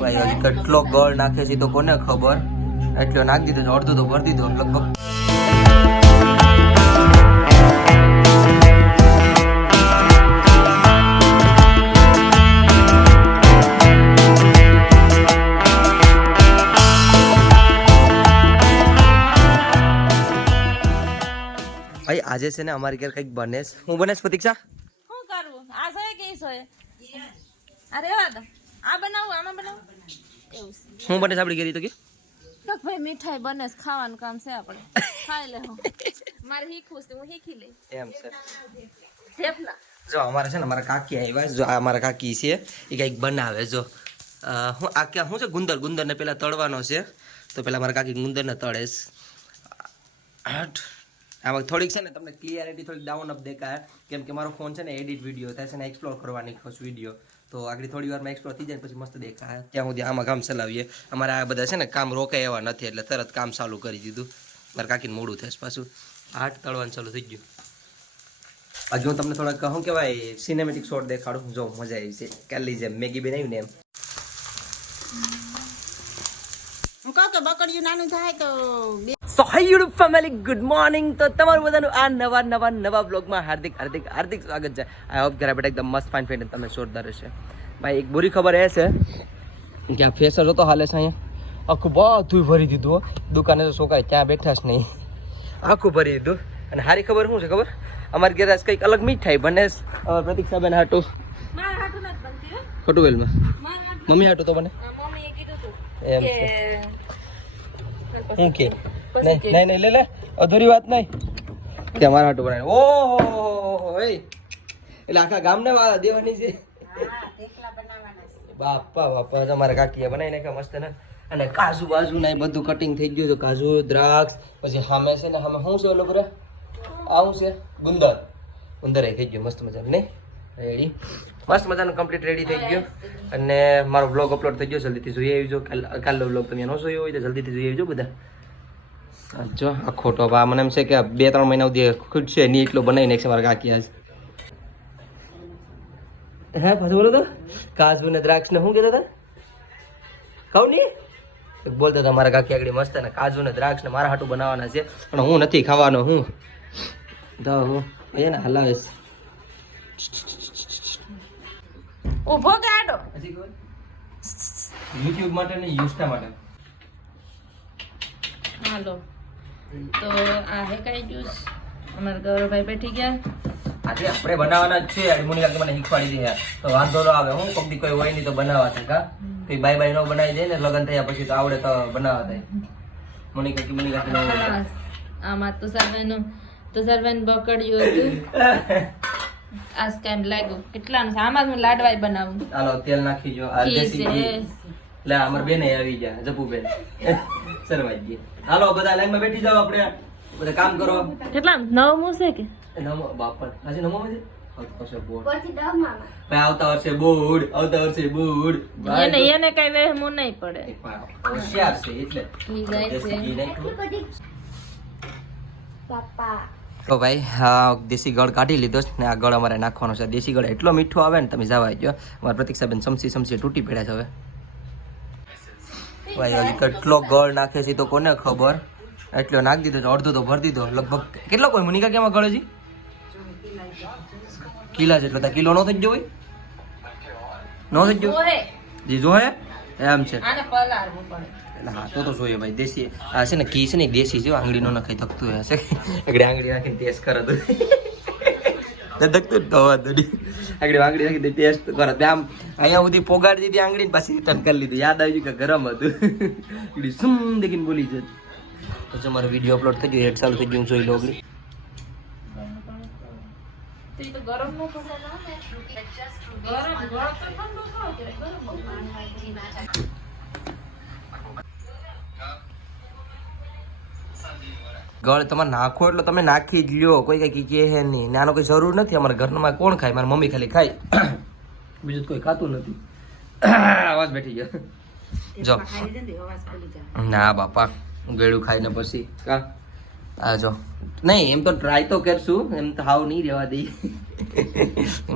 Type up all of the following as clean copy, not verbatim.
ભાઈ હજી કેટલો ગળ નાખે છે તો કોને ખબર. એટલો નાખી દીધો, અડધું તો ભરી દીધો લગભગ. ભાઈ આજે છે ને અમારી ઘર કંઈક બને. હું બને પ્રતીક્ષા શું કરવું? આ સોય કે સોય? અરે વાહ તો આ બનાવું, આમાં બનાવું એવું છે. હું બને આપડી ઘરે તો કે ભાઈ મીઠાઈ બને છે, ખાવાનું કામ છે આપણે. ખાઈ લે હું. મારે શીખવું છે, હું શીખી લઈ. એમ છે. થેપલા જો અમારે છે ને અમારા કાકી આવ્યા. જો આ અમારા કાકી છે, એ કંઈક બનાવે. જો હું આ ક્યાં શું છે, ગુંદર ને પેલા તળવાનો છે. તો પેલા મારા કાકી ગુંદર ને તળે છે. આમાં થોડીક છે ને તમને ક્લિયરિટી થોડીક ડાઉન અપ દેખાય, કેમ કે મારો ફોન છે ને એડિટ વિડીયો થાય છે ને એક્સપ્લોર કરવાની ખોશ વિડીયો. તો આગળ થોડી વારમાં એક્સપ્લોર થઈ જાય પછી મસ્ત દેખાય. ત્યાં સુધી આમાં કામ ચલાવીએ. અમારે આ બધા છે ને કામ રોકાય એવા નથી, એટલે તરત કામ ચાલુ કરી દીધું. મારા કાકીને મોડું થશે પાછું. આઠ તળવાનું ચાલુ થઈ ગયું. બાકી હું તમને થોડાક કહું કે ભાઈ સિનેમેટિક શોટ દેખાડું. જો મજા આવી છે. કાલી જેમ મેગી બનાવ્યું ને એમ. હું કહું તો બકડિયું નાનું થાય તો સો હાય યુટ્યુબ ફેમિલી, ગુડ મોર્નિંગ. તો તમારું બધાનું આ નવા બ્લોગમાં હાર્દિક સ્વાગત છે. આઈ હોપ ઘરે બેઠા એકદમ મસ્ત ફાઇન ફાઇન તમે જોરદાર હશે. ભાઈ એક બુરી ખબર એ છે કે આ ફેસર હતો હાલે છે અહીંયા આખું બધું ભરી દીધું. દુકાને તો શોકાય ત્યાં બેઠા જ નહીં, આખું ભરી દીધું. અને સારી ખબર શું છે ખબર, અમારી ઘરે આજ કંઈક અલગ મીઠાઈ બને. પ્રતીક્ષાબેન હાટું મારા હાટું નથી બનતી હો. ખોટુવેલમાં મારા હાટું મમ્મી હાટું તો બને મમ્મીએ કીધું તું એમ કે શું કે નહીં લે અધૂરી વાત નહીં કે અમારા હાટું બનાવે. ઓહો એટલે આખા ગામને દેવાની છે. બાપા તમારા કાકીએ બનાવી નાખ્યા મસ્ત ને. અને કાજુ બાજુ ને બધું કટિંગ થઈ ગયું. તો કાજુ, દ્રાક્ષ, પછી સામે છે ને સામે શું છે ઓલો બરા આવું છે ગુંદર એ થઈ ગયું મસ્ત મજાનું. નહીં રેડી, મસ્ત મજાનું કમ્પ્લીટ રેડી થઈ ગયું. અને મારો વ્લોગ અપલોડ થઈ ગયો, જલ્દીથી જોઈ આવજો. કાલનો વ્લોગ તમે ન જોયો હોય તો જલ્દીથી જોઈ આવજો બધા. જો આ ખોટો બા મને એમ છે કે 2-3 મહિના સુધી ખૂટશે નહીં એટલો બનાવી નાખશે મારા કાકી આજ. હે પાછું બોલો તો કાજુ ને દ્રાક્ષ ને શું કહેતા હતા ખાવ નહીં બોલતા હતા મારા કાકી આગળ મસ્ત ને કાજુ ને દ્રાક્ષ ને મારા હાટું બનાવવાના છે, પણ હું નથી ખાવાનો. હું તો હું એ ને હલાવે ઊભો કાઢો. યુટ્યુબ માટે ને યુસ્ટા માટે. હાલો તો આ હે કઈ જ્યુસ અમારા ગૌરવભાઈ બેઠી ગયા. આજે આપણે બનાવવાના જ છે. મુની કાકી મને શીખવાડી દે તો વાંધો ન આવે. હું કોક દી કોઈ હોય નહીં તો બનાવવા છે કા તો બાય નો બનાવી દે ને લગન થયા પછી તો આવડે તો બનાવવા થાય. મુની કાકી નો હોય. આમાં તો સર્વેન બકડ્યું હતું. આજ ટાઈમ લાગ્યો કેટલાનું છે. આમાં હું લાડવાઈ બનાવું. ચાલો તેલ નાખી જો. આ દેશી ઘી લે અમાર બેને આવી ગયા જપુબેન સરવાઈ ગઈ. હાલો બધા લાઈનમાં બેઠી જાઓ, આપણે બધા કામ કરો. કેટલા 9 મૂસે કે નમો બાપા આજે નમો છે. આવતા વર્ષે બોર્ડ એને કઈ વહેમું નહીં પડે. હોશિયાર છે એટલે તો ભાઈ હા દેશી ગળ કાઢી લીધો ને આ ગળ અમારે નાખવાનો છે. દેશી ગળ એટલો મીઠો આવે ને તમે જવા જો. અમારા પ્રતીક્ષાબેન સમસી તૂટી પડ્યા છે હવે. ભાઈ હજી કેટલો ગળ નાખે છે તો કોને ખબર. એટલો નાખી દીધો, અડધું તો ભરી દીધો લગભગ. કેટલો કોઈ મુનિકા કેમાં ગળ હજી કિલા જેટલો થાય. કિલો નો થઈ ગયો હોય નો થઈ ગયો જી જો હે એમ છે. આને પલાળવું પડે. હા તો જોઈએ ભાઈ. દેશી આ છે ને ઘી છે ને દેશી છે. આંગળી નો નખાઈ થકતું હશે. આગળ આંગળી નાખીને ટેસ્ટ કરે તો ધકતું તો આગળ આંગળી નાખી ટેસ્ટ કરે. આમ અહીંયા સુધી પોગાડી દીધી આંગળી પાછી રિટર્ન કરી લીધી. યાદ આવી કે ગરમ હતું. સુમ દેખીને બોલી છે. પછી મારો વિડીયો અપલોડ થઈ ગયો, હેડ ચાલુ થઈ ગયું. જોઈ લો આગળ. તો ગરમ નો પડે ના ગરમ તો ઠંડો ખાવ કે ગરમ ગળ તમારે નાખો એટલે તમે નાખી જ લ્યો. કોઈ કઈ કહે હે નહીં. આનો કોઈ જરૂર નથી. અમારા ઘરમાં કોણ ખાય? મારી મમ્મી ખાલી ખાય, બીજું કોઈ ખાતું નથી. આવાજ બેઠી ગયો જો. ના બાપા ગળું ખાઈને પછી કા આ જો. નહીં એમ તો ટ્રાય તો કરશું, એમ તો હાવ નહીં રહેવા દઈ.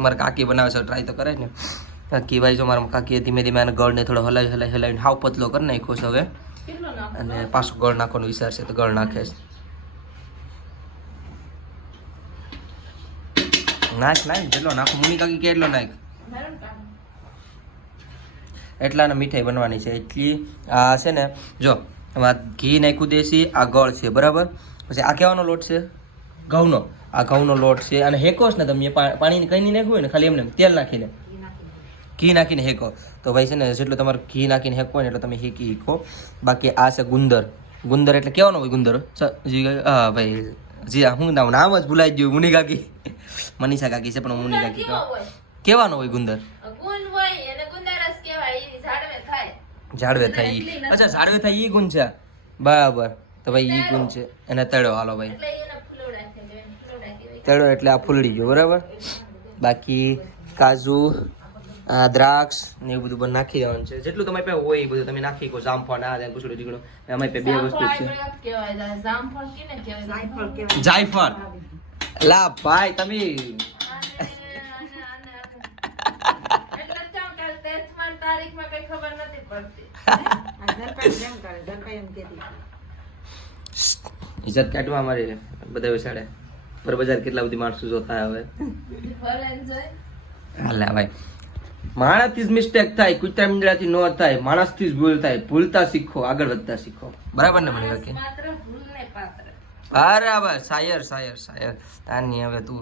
મારા કાકી બનાવે છે ટ્રાય તો કરે ને. કાકી ભાઈ જો મારા કાકીએ ધીમે ધીમે આને ગળને થોડો હલાવીને હાવ પતલો કરી નાખ્યો છે હવે. કેટલો નાખો? અને પાછું ગળ નાખવાનો વિચાર છે તો ગળ નાખે છે. નાખ જેટલો નાખ મુની કાકી કે એટલો નાખ. મારું કામ. એટલાને મીઠાઈ બનવાની છે એટલી. આ છે ને જો આમાં ઘી નાખ્યું દેશી, આ ગળ છે બરાબર. પછી આ કેવાનો લોટ છે? ઘઉંનો. આ ઘઉંનો લોટ છે અને હેકો છે ને તમે પાણી કંઈ નહીં નાખ્યું હોય ને ખાલી એમને તેલ નાખીને ઘી નાખીને હેકો તો ભાઈ છે ને જેટલું તમારે ઘી નાખીને હેકો હોય ને એટલે તમે હેકો. બાકી આ છે ગુંદર. ગુંદર એટલે કેવાનો હોય ગુંદર? હા ભાઈ જી હું નામ જ ભૂલાઈ ગયું. મુની કાકી મનીષા કાકી છે પણ હું મુની કાકી કહું. કેવાનો હોય ગુંદર? ગુણ હોય એને ગુંદારસ કહેવાય. ઈ ઝાડવે થાય. ઝાડવે થાય ઈ. અચ્છા ઝાડવે થાય ઈ ગુણ છે બરાબર. તો ભાઈ ઈ ગુણ છે એને તળ્યો. હાલો ભાઈ એટલે એને ફૂલોડા કહેવાય. ફૂલોડા કહેવાય. તળ્યો એટલે આ ફૂલડી ગયો બરાબર. બાકી કાજુ દ્રાક્ષ ને એવું બધું પણ નાખી દેવાનું છે. જેટલું તમારી પાસે હોય એ બધું તમે નાખી શકો. જામફળ આ પૂછડું ટીકડું અમારી પાસે 2 વસ્તુ છે. જામફળ કેને કહેવાય? જાયફળ. લા ભાઈ તમે એટલે તો કાલ 13 તારીખમાં કઈ ખબર નથી પડતી. ઇજ્જત કાઢવા અમારી બધા વિચારે પર બજાર કેટલા બધી માણસો જોતા હવે. હાલે ભાઈ માણસથી જ મિસ્ટેક થાય, કુતરા મીંડળાથી ન થાય. માણસથી જ ભૂલ થાય. ભૂલતા શીખો, આગળ વધતા શીખો. બરાબર ને મને કાકી? માત્ર ભૂલને પાત્ર. બરાબર. શાયર તાની હવે તું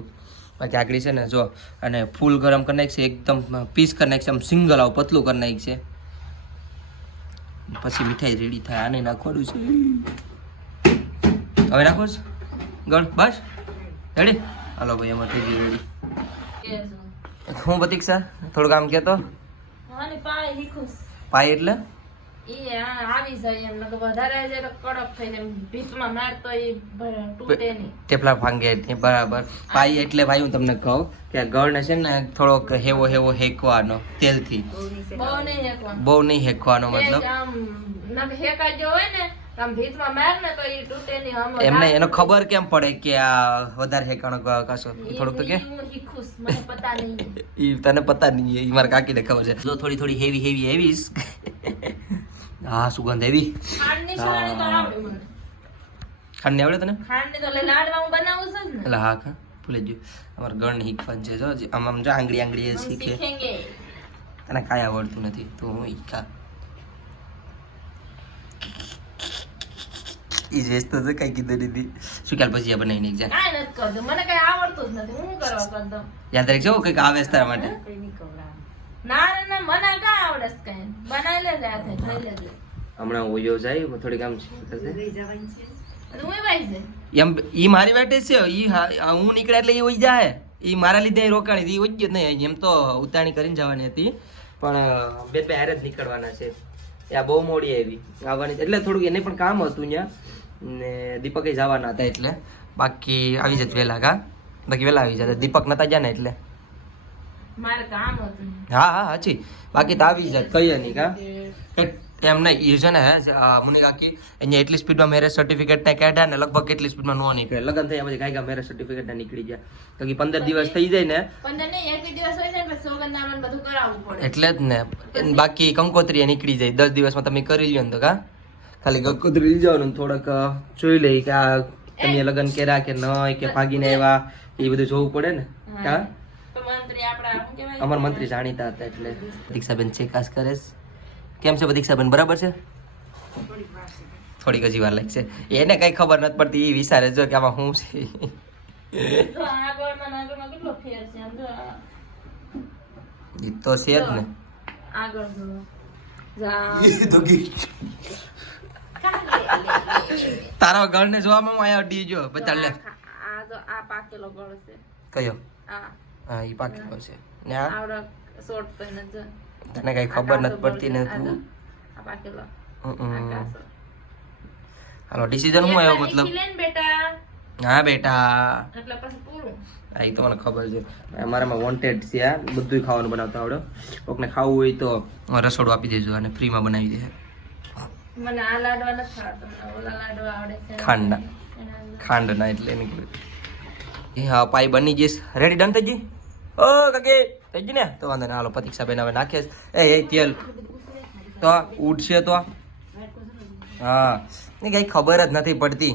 બાકી આકડી છે ને જો અને ફૂલ ગરમ કરી નાખ છે એકદમ પીસ કરી નાખ છે આમ સિંગલ આવું પતલું કરી નાખ છે. પછી મીઠાઈ રેડી થાય. આને નાખવાનું છે હવે. નાખો છે ગળ બસ રેડી. હાલો ભાઈ એમાં થઈ ગઈ રેડી. હું પ્રતીક્ષા થોડું કામ કહેતો અને પાય હીખુસ. પાય એટલે ઈ આવી જાય એમ નકર વધારે જાય તો કડક થઈ જાય. ભીતમાં મારતો ઈ તૂટે નહીં. ટેપલા ભાંગે નહીં. બરાબર. પાઈ એટલે ભાઈ હું તમને કહું કે આ ગળને છે ને થોડોક હેવો હેકવાનો તેલથી. બહુ નહીં હેકવાનું. બહુ નહીં હેકવાનો મતલબ આમ નક હેકાઈ ગયો હોય ને આમ ભીતમાં માર ને તો ઈ તૂટે નહીં. આમ એમને એનો ખબર કેમ પડે કે આ વધારે હેકાણો કાશો થોડુંક તો કે હું હીખુસ મને પતા નહીં. ઈ તને પતા નહીં. ઈ મારા કાકીને ખબર છે. જો થોડી હેવી હા સુગંધ એવી. ખાંડની છાણી તો આવડે મને. ખાંડની આવડે તને? ખાંડની તો લાડવા હું બનાવું છું જ ને. એટલે હા ભૂલી ગયું. અમારે ગળને હીખવાનું છે જો આમ જો આંગળી એ હમ શીખે. શીખેંગે. તને કાંઈ આવડતું નથી તો હું હીખા. ઈ જેસ તો કઈ કીધું નથી. શું ક્યાં ભજીયા બનાવીને એક જા. કાંઈ નથી કરતું. મને કઈ આવડતું જ નથી. હું કરવા કર દઉં. યાદ રાખજો કંઈક આવે છે તારા માટે. ના મને કાંઈ આવડે છે કાંઈ. બનાવી લેજે હાથે ખાઈ લેજે. હમણાં ઓયો જાય થોડીક આમ હું ભાઈ છે. એમ ઈ મારી વાટે છે. ઈ હું નીકળ્યા એટલે ઈ ઓઈ જાય. ઈ મારા લીધે રોકાણી હતી. ઈ ઓઈ જ નહીં. એમ તો ઉતાણી કરીને જવાની હતી પણ બે હારે જ નીકળવાના છે. આ બહુ મોડી આવી આવવાની એટલે થોડુંક એને પણ કામ હતું ત્યાં ને દીપકે જવાના હતા એટલે બાકી આવી જત વહેલા કા બાકી વહેલા આવી જતા. દીપક નતા ગયા ને એટલે મારે કામ હતું. હા હાચી બાકી તો આવી જાત કહીએ નહીં કા એમ નહીં. એ છે ને મુની કાકી અહીંયા એટલી સ્પીડમાં મેરેજ સર્ટિફિકેટ ને કાઢ્યા ને લગભગ કેટલી સ્પીડમાં નો નીકળે. લગ્ન થયા પછી કાંઈ મેરેજ સર્ટિફિકેટ ને નીકળી ગયા. તો કે 15 દિવસ થઈ જાય ને 15 નહીં 21 દિવસ હોય ને પછી સોગંદનામાને બધું કરાવવું પડે. એટલે જ ને. બાકી કંકોત્રી નીકળી જાય 10 દિવસમાં તમે કરી લ્યો ને તો કા ખાલી કંકોત્રી લઈ જવાનું થોડાક જોઈ લઈ કે આ તમે લગ્ન કર્યા કે નહીં કે ભાગીને આવ્યા એ બધું જોવું પડે ને કા. તો મંત્રી આપણા શું કહેવાય અમારા મંત્રી જાણીતા હતા એટલે દીક્ષાબેન ચેકાસ કરે છે. કેમ છે દીક્ષાબેન બરાબર છે? થોડીક હજી વાર લાગશે. એને કઈ ખબર નથી પડતી. એ વિચારે જો કે આમાં શું છે. જો આગળમાં કેટલો ફેર છે આમ જો એ તો છે જ ને. આગળ જો જા તારા ગળને જોવામાં હું આયા ડી જો બતાડ લે. આ જો આ પાકેલો ગળ છે. કયો? આ હા ઈ પાકેલો છે ને આ આવડો શોર્ટ તો ન જો તને કઈ ખબર નથી પડતી ને તું. આ પાકેલો હાલો ડિસિઝન શું આવ્યો મતલબ? બેટા હા બેટા એટલે પછી પૂરું. હા એ તો મને ખબર છે. અમારામાં વોન્ટેડ છે આ બધું ખાવાનું બનાવતા આવડે. કોકને ખાવું હોય તો રસોડું આપી દેજો અને ફ્રીમાં બનાવી દે. મને આ લાડવા નથી ખાતા. મને ઓલા લાડવા આવડે છે. ખાંડના એટલે એને કીધું. હા પાઈ બની જઈશ. રેડી ડન થઈ ગઈ? ઓ કાકી થઈ ગઈ ને તો વાંધો ને હાલો પ્રતીક્ષાબેન હવે નાખે છે એ તેલ તો ઉડશે તો હા ને કઈ ખબર જ નથી પડતી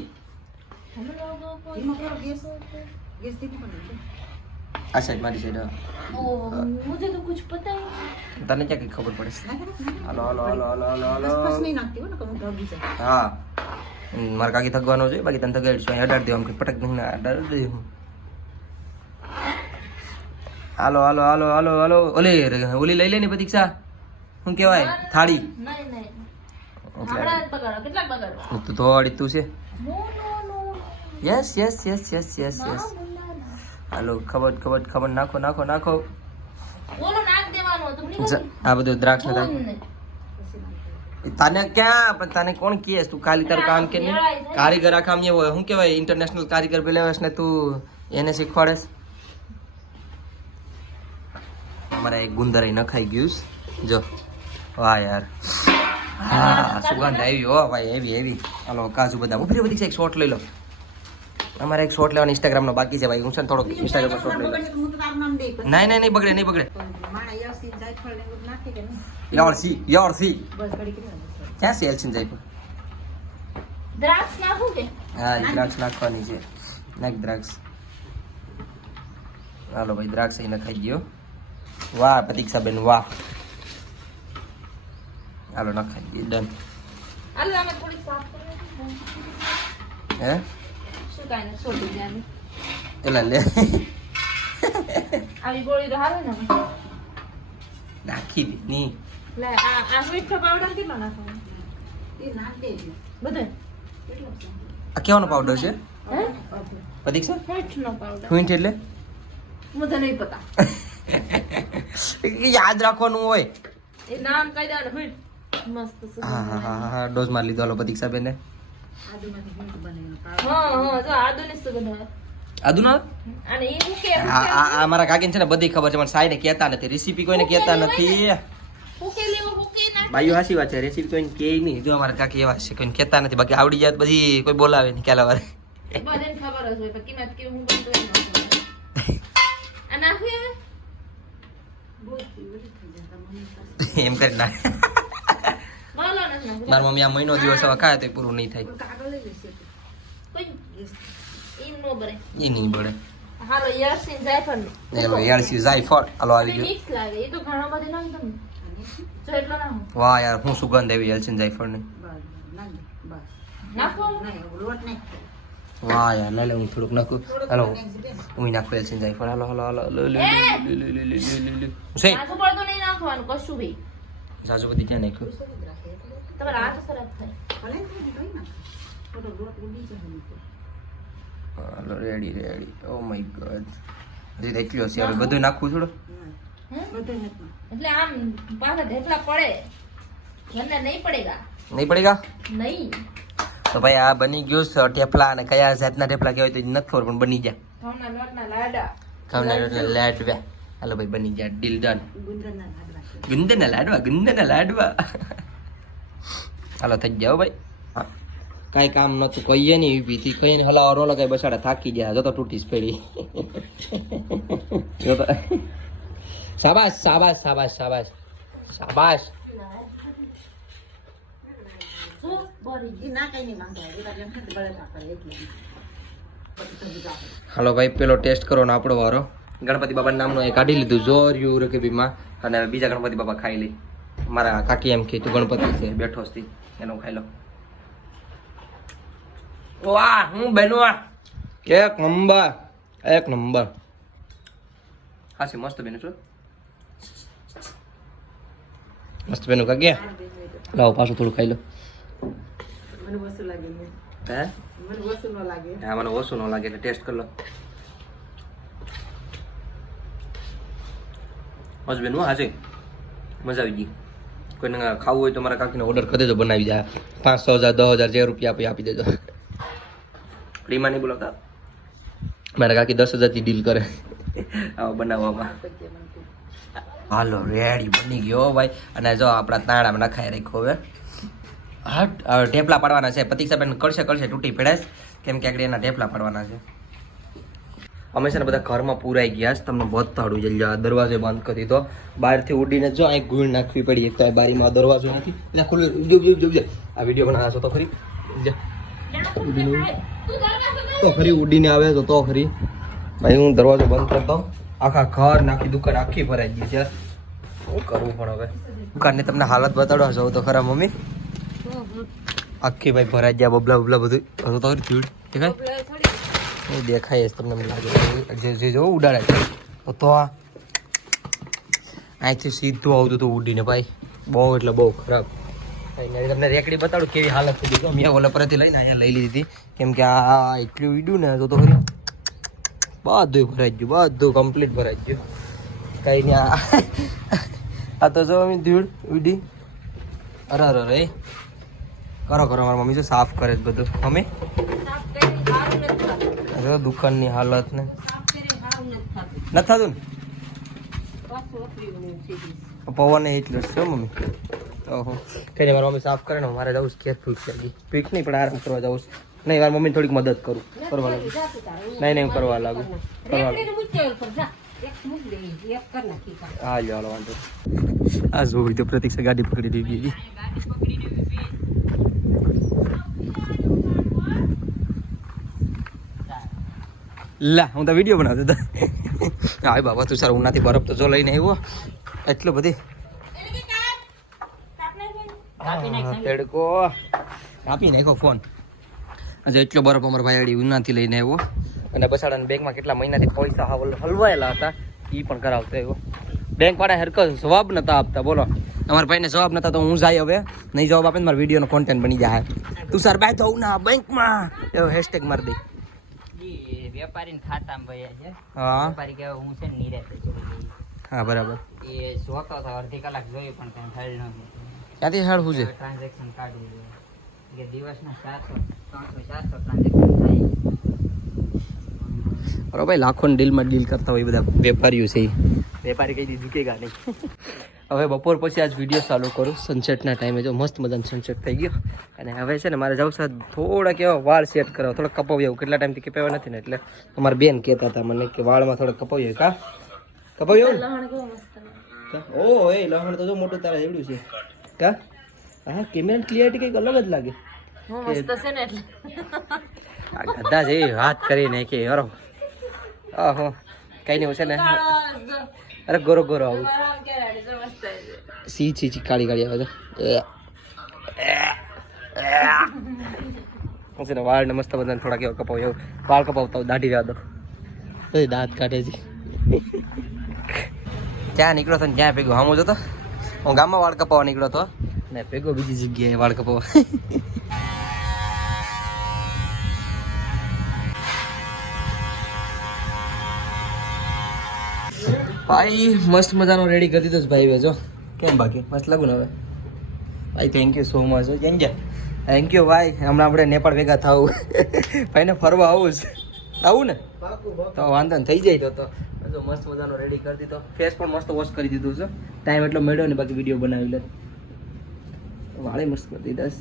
આ સાઈડ મારી સાઈડ मुझे तो कुछ पता ही તને ક્યાં કઈ ખબર પડે હાલો હાલો હાલો હાલો હાલો હાલો બસ નહીં નાખતી હો ને કે હું ભાગી જાઉં. હા મારે કાકી થગવાનો છે બાકી તને થગાડીશું અહીં અડાડી દઉં આમ કે પટક નહીં અડાડી દઉં હાલો હાલો હાલો હાલો હાલો ઓલી લઈ લે ને પ્રતીક્ષા શું કહેવાય થાળી नहीं नहीं हमारा पकड़ो कितना पकड़ो તો થોડી તું છે no no no yes yes yes yes yes yes હાલો ખબર નાખો નાખો નાખો બોલો નાક દેવાનો તું નહીં આ બધું દ્રાક્ષ ને તને ક્યાં પણ તને કોણ કહે તું ખાલી તારું કામ કે નહીં કારીગર આ કામ એવો હોય શું કહેવાય ઇન્ટરનેશનલ કારીગર બોલાવે ને તું એને શીખવાડે અમારે એક ગુંદર નખાઈ ગયું છે. જો વાહ યાર હા સુગંધ આવી હો ભાઈ એવી એવી હાલો કાજુ બદામ ઉભી બધી એક શોટ લઈ લો અમારે એક શોટ લેવાનો ઇન્સ્ટાગ્રામ નો બાકી છે ભાઈ હું છે ને થોડોક ઇન્સ્ટાગ્રામ શોટ લઈ લો બગડે તો હું તો તારું નામ દઈ પછી. નહીં બગડે નહીં બગડે માણા યસી જાયફળ ને એવું નાખી કે નહીં? યાર સી બસ ઘડી કરી નાખો. ક્યાં સેલ છે જાય દ્રાક્ષ નાખું કે હા એ દ્રાક્ષ નાખવાની છે નાખ દ્રાક્ષ હાલો ભાઈ દ્રાક્ષ અહીં નખાઈ ગયો વાહ પ્રતીક્ષાબેન વાહ હાલો નખાઈ ગયો ડન હાલો અમે થોડી સાફ કરી હે શું કાંઈ ને છોડી દેવાનું એલા લે આવી ગોળી તો હાલે ને નાખી દે ની લે આ મીઠો પાવડર કેટલો નાખવાનો એ નાખ દેજો. બધે આ કેવાનો પાવડર છે હે પ્રતીક્ષા મીઠનો પાવડર ફૂઈન્ટ એટલે મુझे नहीं पता યાદ રાખવાનું હોય એ નામ કહી દેવાનું મીઠ મસ્ત હા હા હા હા ડોઝ માર લીધો હાલો પ્રતીક્ષાબેન આદુમાંથી મીઠું બનાવીને હા હા જો આદુની સુગંધ આવે આદુ ના અને એ હું કે આ મારા કાકીને છે ને બધી ખબર છે પણ સાઈને કહેતા નથી રેસીપી કોઈને કહેતા નથી ઉકેલી નાખ બાયું હાસી વાત છે રેસીપી કોઈને કહે નહીં જો અમારા કાકી એવા છે કોઈને કહેતા નથી બાકી આવડી જાય તો બધી કોઈ બોલાવે નહીં ક્યાં વારે બધાને ખબર જ હોય પણ કિંમત કેવું હું બનતો એમ ન ખબર. આ નાખી હવે એમ કરી ના બોલો ને નાખ મારી મમ્મી આ મહિનો દિવસ હવે ખાય તો પૂરું નહીં થાય કાગળ લઈ લેશે તું. કોઈ એમ નો બરે એ નહીં બળે હાલો યરસીન જાયફળ એલો યાર જાય ફોટ હાલો આવી ગયો મિક્સ લાગે એ તો ઘણો બધો નાખ દમ જો એટલો ના વાહ યાર હું સુગંધ આવી એલચિન જાયફળની બસ નાખ દે. બસ નાખો નહીં લોટ નહીં. વાહ યાર લે હું થોડુંક નાખું હાલો હું નાખું એલચિન જાયફળ હાલો હાલો હાલો છે કાજુ પડતો નહીં નાખવાનું કશું ભી સાજુ બધી ક્યાં નાખ્યું તમારા હાથ ખરાબ થાય ભલે ને થોડી ધોઈ નાખ. થોડો લોટ ઉડી જશે નહીં તો. હાલો રેડી ઓ માય ગોડ હજી રાખ્યો છે હવે બધું નાખવું થોડું હે બધું નથી. એટલે આમ પાછા ઢેફલા પડે વરના નહીં પડેગા નહીં પડેગા નહીં તો ભાઈ આ બની ગયું છે ઢેફલા અને કયા જાતના ઢેફલા કહેવાય તો નથી ખબર પણ બની ગયા ઘઉંના લોટના લાડા ખાવના રોટલા લાડવા હાલો ભાઈ બની ગયા ડીલ ડન ગુંદરના લાડવા છે. ગુંદરના લાડવા હાલો થઈ જાઓ ભાઈ હા કાંઈ કામ નતું કહીએ નહીં ઊભી થી કહીએ ને હલાવો રો લગાય બસાડા થાકી ગયા જો તો તૂટીશ પડી જો તો શાબાશ શાબાશ શાબાશ શાબાશ શાબાશ શું બોરી એ ના કઈ નહીં માંગે. એ બાજુ એમ થાય કે બળેતા કરે એટલે. પછી તો બીજા આપણે. હાલો ભાઈ પેલો ટેસ્ટ કરો ને આપણો વારો ગણપતિ બાપા નામનો એ કાઢી લીધું જોર્યું રકેબીમાં અને બીજા ગણપતિ બાપા ખાઈ લી મારા કાકી એમ કે તું ગણપતિ છે બેઠો છે એનો ખાઈ લો વાહ હું બનવા એક નંબર હાસી મસ્ત બેનું છો મસ્ત બેનું કાકે લાવો પાછું થોડું ખાઈ લો મને વસ્તુ લાગે ને. હે મને વસ્તુ ન લાગે. હા મને ઓછું ન લાગે એટલે ટેસ્ટ કરી લો મસ્ત બેનું હાજે મજા આવી ગઈ કોઈને ખાવું હોય તો મારા કાકીને ઓર્ડર કરી દેજો બનાવી જાય 500,000 10,000 જે રૂપિયા આપી દેજો ફ્રીમાં નહીં બોલાવતા મારા કાકી 10,000 થી ડીલ કરે આવો બનાવવામાં હાલો રેડી બની ગયો ભાઈ અને જો આપણા તાણામાં નખાઈ રાખ્યો હવે હટ હવે ઢેપલા પાડવાના છે પ્રતીક્ષાબેન કરશે તૂટી પડે કેમ કે આગળ એના ઢેપલા પાડવાના છે અમે છે ને બધા ઘરમાં પૂરાઈ ગયા છે. તમને બતાડું જલ્દી. આ દરવાજો બંધ કરી દીધો. બહારથી ઉડીને જો એક ગુણ નાખવી પડી. એક તો આ બારીમાં દરવાજો નથી એટલે ખુલ્લું. જો આ વિડીયો બનાવો છો તો ખરી તો ખરી ઉડીને આવે તો ખરી ભાઈ. હું દરવાજો બંધ કરતો. આખા ઘર નાખી દુકાન આખી ભરાઈ ગઈ છે. શું કરવું પણ હવે દુકાનની તમને હાલત બતાડવા જાઉં તો ખરા મમ્મી. આખી ભાઈ ભરાઈ ગયા બબલા બધું તો ધૂળ દેખાય દેખાય તમને એમ લાગે જે જો ઉડાડે તો આ અહીંથી સીધું આવતું હતું ઉડીને ભાઈ. બહુ એટલે બહુ ખરાબ. તમને રેકડી બતાડું કેવી હાલત થઈ ગઈ. મેં ઓલા પરથી લઈને અહીંયા લઈ લીધી હતી કેમ કે આ એટલું ઉડ્યું ને તો ખરી બધું ભરાઈ ગયું. બધું કમ્પ્લીટ ભરાઈ ગયું. કઈ નહીં આ તો જો અમે ધૂળ ઉડી. અરે કરો મારા મમ્મી જો સાફ કરે છે બધું. મમ્મી જો દુકાનની હાલત ને નથી થતું ને પવન એટલું જ છે મમ્મી. ઓહો કઈ નહીં મારા મમ્મી સાફ કરે ને મારે જવું છે ઘેર ફીક લાગી. ફીક નહીં પણ આરામ કરવા જવું છે. નહીં મારા મમ્મીને થોડીક મદદ કરું કરવા લાગુ. નહીં હું કરવા લાગુ હા ચાલો વાંધો. આ જોઈ તો પ્રતીક્ષા ગાડી પકડી દીધી. લા હું તો વિડીયો બનાવતો હતો. હા બાબા તું સર ઉનાથી બરફ તો જો લઈને આવ્યો એટલો બધી તડકો આપી નાખો ફોન. આજે એટલો બરફ અમારા ભાઈ ઉનાથી લઈને આવ્યો અને બસાડાના બેંકમાં કેટલા મહિનાથી પૈસા હલવાયેલા હતા એ પણ કરાવતો આવ્યો. બેંક વાળા હરકત જવાબ નતા આપતા. બોલો અમારા ભાઈને જવાબ નતા તો હું જાય હવે નહીં જવાબ આપે ને મારા વિડીયોનો કોન્ટેન્ટ બની જાય. તું સર બાય તો ના બેંકમાં એવો હેશટેગ મારી દે. વેપારી ખાતામાં ભર્યા છે. હા વેપારી કે હું છે ને નિરાતે ચડી ગઈ. હા બરાબર. એ જોતો હતો અડધી કલાક જોયું પણ કઈ થયેલ નહોતું. ક્યાંથી હાલ શું છે ટ્રાન્ઝેક્શન કાઢવું જોઈએ કે દિવસના 400 ટ્રાન્ઝેક્શન થાય. અરે ભાઈ લાખોની ડીલમાં ડીલ કરતા હોય બધા વેપારીઓ છે. વેપારી કઈ દીધું કે નહીં. હવે બપોર પછી આજ વિડીયો ચાલુ કરું સનસેટના ટાઈમે. જો મસ્ત મજાનો સનસેટ થઈ ગયો અને હવે છે ને મારે જવું છે થોડાક એવા વાળ સેટ કરવા. થોડાક કપાવી આવું. કેટલા ટાઈમથી કપાવ્યા નથી ને એટલે અમારા બેન કહેતા હતા મને કે વાળમાં થોડાક કપાવી કા કપાવી આવું. ઓ એ લહણ તો જો મોટું તારા એવડું છે કા. હા કેમેરા ક્લિયરિટી કંઈક અલગ જ લાગે. આ ગધા છે વાત કરીને કે અરો આહો કઈ નહીં છે ને. અરે ગોરો આવું સી કાળી આવે તો છે ને વાળ ને મસ્ત બધાને થોડાક એવા કપાવ એવું વાળ કપાવતા દાઢી રહ્યા દો દાંત કાઢે છે. ત્યાં નીકળ્યો હતો ને ત્યાં ભેગો હામો જતો. હું ગામમાં વાળ કપાવવા નીકળ્યો હતો ને ભેગો બીજી જગ્યાએ વાળ કપાવવા. ભાઈ મસ્ત મજાનો રેડી કરી દીધો ભાઈ. વેજો કેમ બાકી મસ્ત લાગુ ને હવે ભાઈ. Thank you so much. Thank you ભાઈ. હમણાં આપણે નેપાળ ભેગા થવું ભાઈને ફરવા આવું ને તો વાંધો ને થઈ જાય તો મસ્ત મજાનો રેડી કરી દીધો. ફેસ પણ મસ્ત વોશ કરી દીધું છે. ટાઈમ એટલો મળ્યો ને બાકી વિડીયો બનાવી લે. વાળે મસ્ત કરી દીધા.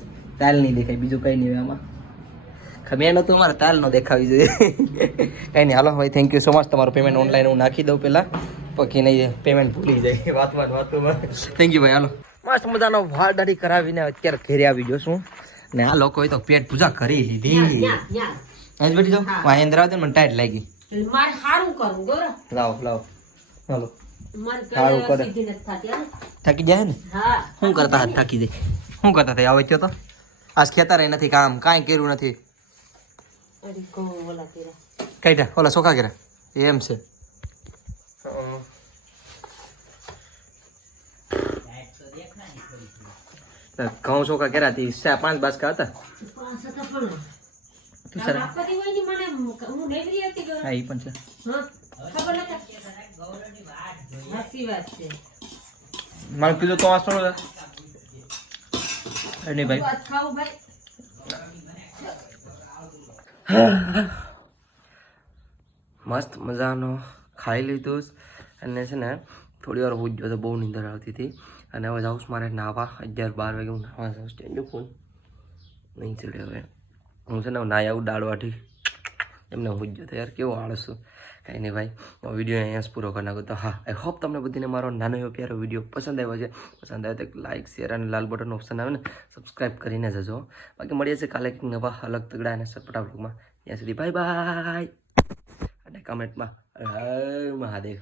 તાલ નહીં દેખાય બીજું કંઈ નહીં આમાં. મેં નહોતું મારે તાલ ન દેખાવી જોઈએ. કંઈ નહીં હાલો ભાઈ. Thank you so much. તમારું પેમેન્ટ ઓનલાઈન હું નાખી દઉં પહેલાં પછી નહીં પેમેન્ટ ભૂલી જાય વાતમાં. થેન્ક યુ ભાઈ. હાલો મસ્ત મજાનો વાળ દાઢી કરાવીને અત્યારે ઘેરે આવી ગયો છું ને આ લોકોએ તો પેટ પૂજા કરી લીધી. આજ બેઠી જાઓ વાંદર આવતો મને ટાઈટ લાગી. લાવો હાલો સારું કરે. થાકી જાય ને શું કરતા હતા થાકી જાય શું કરતા હતા આવે તો આજ ખેતર નથી કામ કાંઈ કર્યું નથી. કઈ ઓલા સોખા કર્યા એમ છે. ઘઉં ચોખા કર્યા હતી 5 બાસકા હતા. હા એ પણ છે. મારું કીધું તો વાંચો નહીં ભાઈ. મસ્ત મજાનો ખાઈ લીધું અને છે ને થોડી વાર હું જ તો બહુ નીંદર આવતી હતી અને હવે જાઉં મારે નાહવા. 11-12 વાગે હું નાહવા જાઉં. સ્ટેન્ડ ફોન નહીં ચડે હવે હું છે ને નાહી આવું દાળ વાટી એમને હું જ તો યાર કેવો આળસ છું. કાંઈ નહીં ભાઈ, વિડીયો અહીંયા જ પૂરો કરી નાખો. તો હા, આઈ હોપ તમને બધીને મારો નાનો એવો પ્યારો વિડીયો પસંદ આવ્યો છે. પસંદ આવે તો લાઇક, શેર અને લાલ બટન ઓપ્શન આવે ને સબસ્ક્રાઈબ કરીને જજો. બાકી મળીએ છીએ કાલે કંઈક નવા અલગ તગડા અને સટપટા બ્લોગમાં. ત્યાં સુધી બાય બાય અને કમેન્ટમાં હર મહાદેવ.